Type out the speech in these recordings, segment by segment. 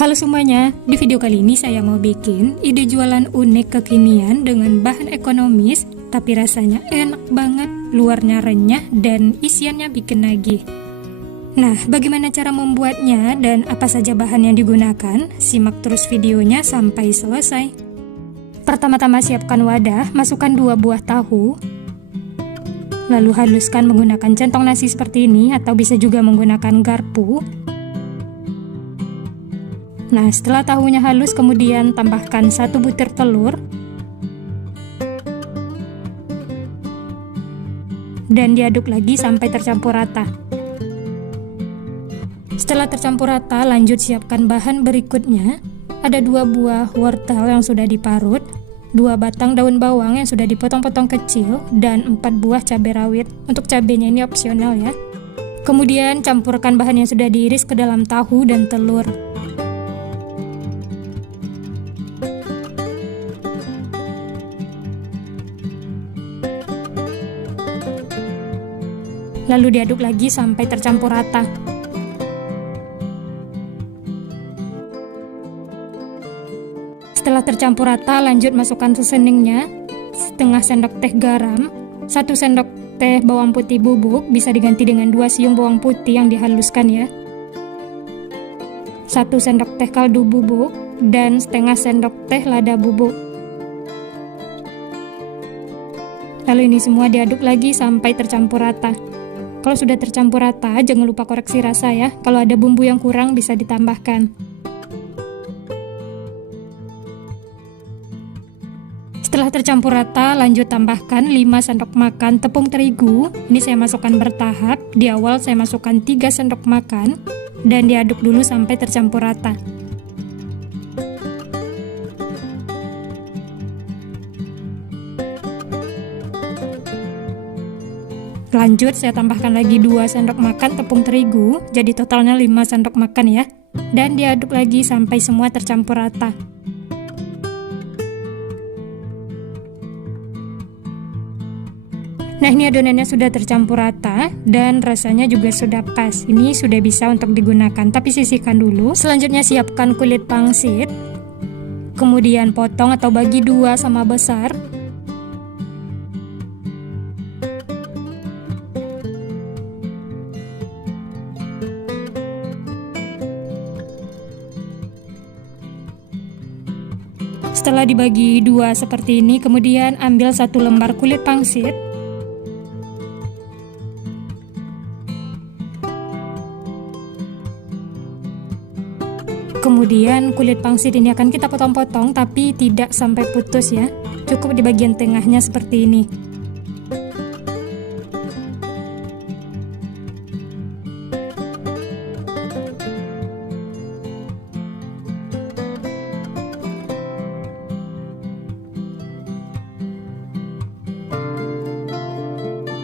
Halo semuanya, di video kali ini saya mau bikin ide jualan unik kekinian dengan bahan ekonomis tapi rasanya enak banget, luarnya renyah dan isiannya bikin nagih. Nah, bagaimana cara membuatnya dan apa saja bahan yang digunakan? Simak terus videonya sampai selesai. Pertama-tama siapkan wadah, masukkan 2 buah tahu. Lalu haluskan menggunakan centong nasi seperti ini atau bisa juga menggunakan garpu. Nah, setelah tahunya halus, kemudian tambahkan 1 butir telur dan diaduk lagi sampai tercampur rata. Setelah tercampur rata, lanjut siapkan bahan berikutnya. Ada 2 buah wortel yang sudah diparut, 2 batang daun bawang yang sudah dipotong-potong kecil, dan 4 buah cabai rawit. Untuk cabenya ini opsional ya. Kemudian campurkan bahan yang sudah diiris ke dalam tahu dan telur. Lalu diaduk lagi sampai tercampur rata. Setelah tercampur rata, lanjut masukkan seasoningnya, setengah sendok teh garam, 1 sendok teh bawang putih bubuk, bisa diganti dengan 2 siung bawang putih yang dihaluskan ya, 1 sendok teh kaldu bubuk, dan setengah sendok teh lada bubuk. Lalu ini semua diaduk lagi sampai tercampur rata. Kalau sudah tercampur rata, jangan lupa koreksi rasa ya. Kalau ada bumbu yang kurang bisa ditambahkan. Setelah tercampur rata, lanjut tambahkan 5 sendok makan tepung terigu. Ini saya masukkan bertahap. Di awal saya masukkan 3 sendok makan dan diaduk dulu sampai tercampur rata. Lanjut saya tambahkan lagi 2 sendok makan tepung terigu, jadi totalnya 5 sendok makan ya. Dan diaduk lagi sampai semua tercampur rata. Nah, ini adonannya sudah tercampur rata dan rasanya juga sudah pas. Ini sudah bisa untuk digunakan, tapi sisihkan dulu. Selanjutnya siapkan kulit pangsit. Kemudian potong atau bagi 2 sama besar. Setelah dibagi 2 seperti ini, kemudian ambil 1 lembar kulit pangsit. Kemudian kulit pangsit ini akan kita potong-potong tapi tidak sampai putus ya. Cukup di bagian tengahnya seperti ini.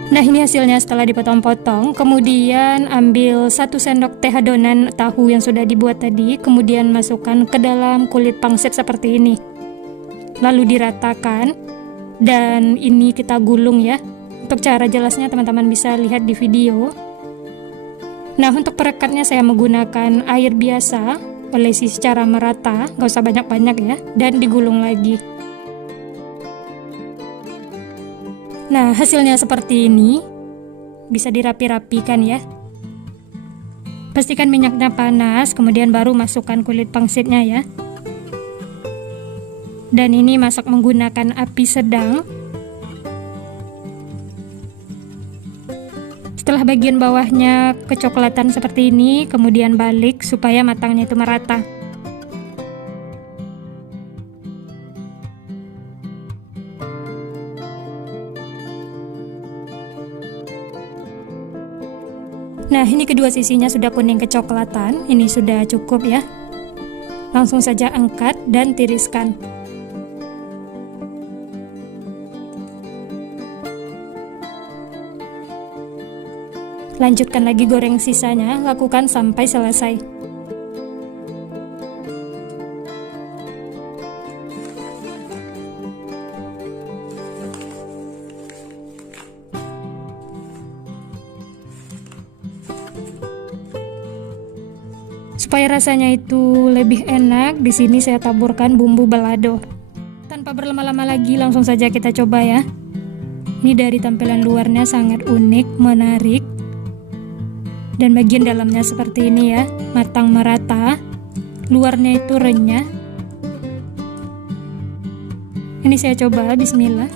Nah, ini hasilnya setelah dipotong-potong. Kemudian ambil 1 sendok teh adonan tahu yang sudah dibuat tadi, kemudian masukkan ke dalam kulit pangsit seperti ini. Lalu diratakan dan ini kita gulung ya. Untuk cara jelasnya teman-teman bisa lihat di video. Nah, untuk perekatnya saya menggunakan air biasa, olesi secara merata, gak usah banyak-banyak ya, dan digulung lagi. Nah, hasilnya seperti ini. Bisa dirapi-rapikan ya. Pastikan minyaknya panas, kemudian baru masukkan kulit pangsitnya ya. Dan ini masak menggunakan api sedang. Setelah bagian bawahnya kecoklatan seperti ini, kemudian balik supaya matangnya itu merata. Nah, ini kedua sisinya sudah kuning kecoklatan. Ini sudah cukup ya. Langsung saja angkat dan tiriskan. Lanjutkan lagi goreng sisanya, lakukan sampai selesai. Supaya rasanya itu lebih enak, di sini saya taburkan bumbu balado. Tanpa berlama-lama lagi, langsung saja kita coba ya. Ini dari tampilan luarnya sangat unik, menarik. Dan bagian dalamnya seperti ini ya, matang merata. Luarnya itu renyah. Ini saya coba, bismillah.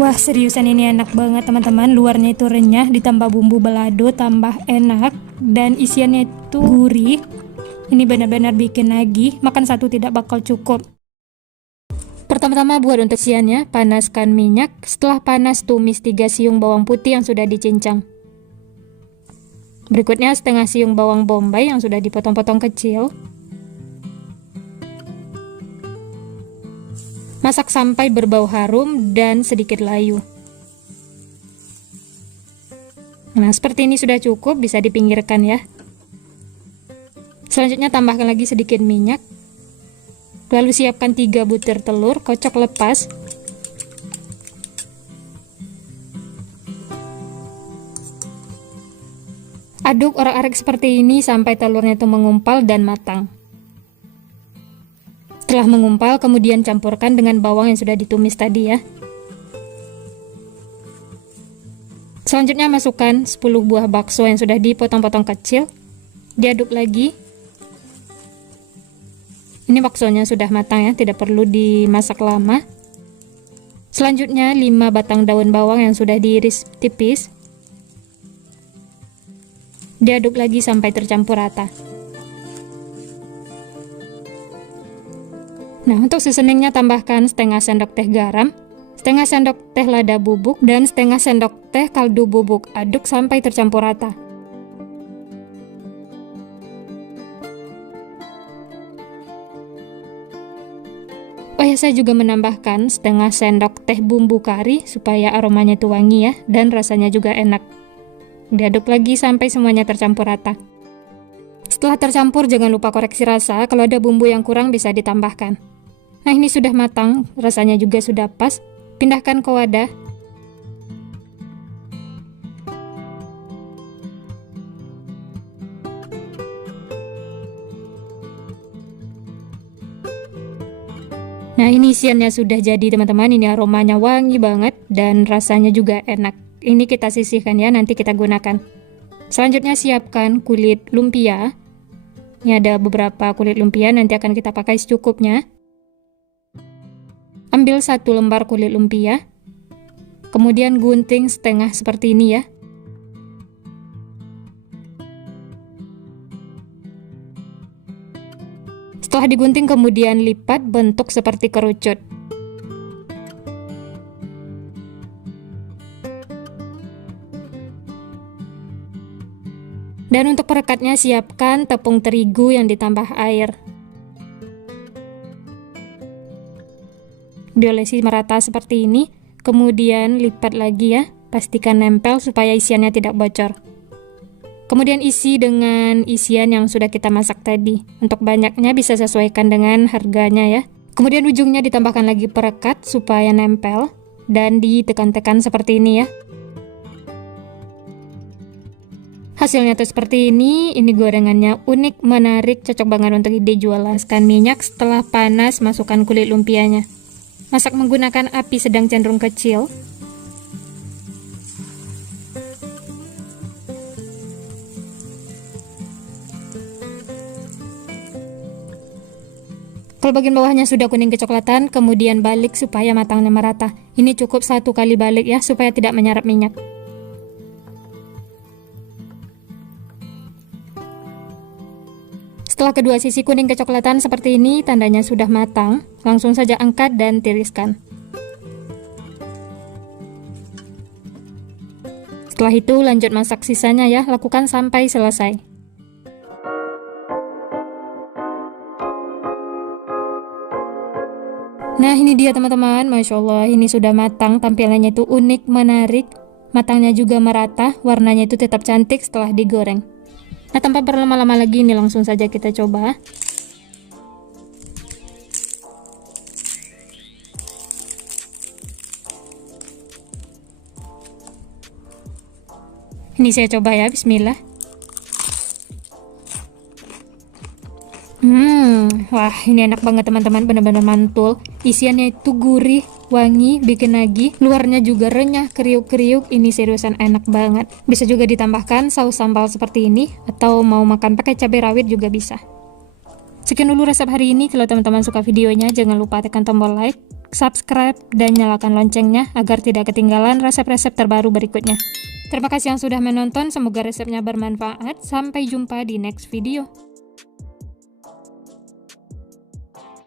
Wah, seriusan ini enak banget teman-teman. Luarnya itu renyah, ditambah bumbu balado, tambah enak. Dan isiannya itu gurih. Ini benar-benar bikin nagih, makan satu tidak bakal cukup. Pertama-tama buat untuk isiannya, panaskan minyak. Setelah panas, tumis 3 siung bawang putih yang sudah dicincang. Berikutnya setengah siung bawang bombay yang sudah dipotong-potong kecil. Masak sampai berbau harum dan sedikit layu. Nah, seperti ini sudah cukup, bisa dipinggirkan ya. Selanjutnya tambahkan lagi sedikit minyak. Lalu siapkan 3 butir telur, kocok lepas. Aduk orak-arik seperti ini sampai telurnya itu mengumpal dan matang. Setelah mengumpal, kemudian campurkan dengan bawang yang sudah ditumis tadi ya. Selanjutnya masukkan 10 buah bakso yang sudah dipotong-potong kecil. Diaduk lagi. Ini baksonya sudah matang ya, tidak perlu dimasak lama. Selanjutnya 5 batang daun bawang yang sudah diiris tipis. Diaduk lagi sampai tercampur rata. Nah, untuk seasoningnya tambahkan setengah sendok teh garam, setengah sendok teh lada bubuk, dan setengah sendok teh kaldu bubuk. Aduk sampai tercampur rata. Oh ya, saya juga menambahkan setengah sendok teh bumbu kari supaya aromanya itu wangi ya, dan rasanya juga enak. Diaduk lagi sampai semuanya tercampur rata. Setelah tercampur, jangan lupa koreksi rasa, kalau ada bumbu yang kurang bisa ditambahkan. Nah, ini sudah matang, rasanya juga sudah pas. Pindahkan ke wadah. Nah, ini isiannya sudah jadi teman-teman. Ini aromanya wangi banget dan rasanya juga enak. Ini kita sisihkan ya, nanti kita gunakan. Selanjutnya siapkan kulit lumpia. Ini ada beberapa kulit lumpia, nanti akan kita pakai secukupnya. Ambil 1 lembar kulit lumpia, kemudian gunting setengah seperti ini ya. Setelah digunting kemudian lipat bentuk seperti kerucut. Dan untuk perekatnya siapkan tepung terigu yang ditambah air. Diolesi merata seperti ini, kemudian lipat lagi ya, pastikan nempel supaya isiannya tidak bocor. Kemudian isi dengan isian yang sudah kita masak tadi. Untuk banyaknya bisa sesuaikan dengan harganya ya. Kemudian ujungnya ditambahkan lagi perekat supaya nempel dan ditekan-tekan seperti ini ya. Hasilnya tuh seperti ini gorengannya unik, menarik, cocok banget untuk ide jualan. Masukkan minyak, setelah panas masukkan kulit lumpianya. Masak menggunakan api sedang cenderung kecil. Kalau bagian bawahnya sudah kuning kecoklatan, kemudian balik supaya matangnya merata. Ini cukup 1 kali balik ya, supaya tidak menyerap minyak. Setelah kedua sisi kuning kecoklatan seperti ini, tandanya sudah matang. Langsung saja angkat dan tiriskan. Setelah itu lanjut masak sisanya ya, lakukan sampai selesai. Nah, ini dia teman-teman, Masya Allah, ini sudah matang, tampilannya itu unik, menarik, matangnya juga merata, warnanya itu tetap cantik setelah digoreng. Nah, tanpa berlama-lama lagi, ini langsung saja kita coba. Ini saya coba ya, bismillah. Wah ini enak banget teman-teman, benar-benar mantul. Isiannya itu gurih, wangi, bikin nagih. Luarnya juga renyah, kriuk-kriuk. Ini seriusan enak banget. Bisa juga ditambahkan saus sambal seperti ini, atau mau makan pakai cabai rawit juga bisa. Sekian dulu resep hari ini. Kalau teman-teman suka videonya, jangan lupa tekan tombol like, subscribe, dan nyalakan loncengnya agar tidak ketinggalan resep-resep terbaru berikutnya. Terima kasih yang sudah menonton, semoga resepnya bermanfaat. Sampai jumpa di next video.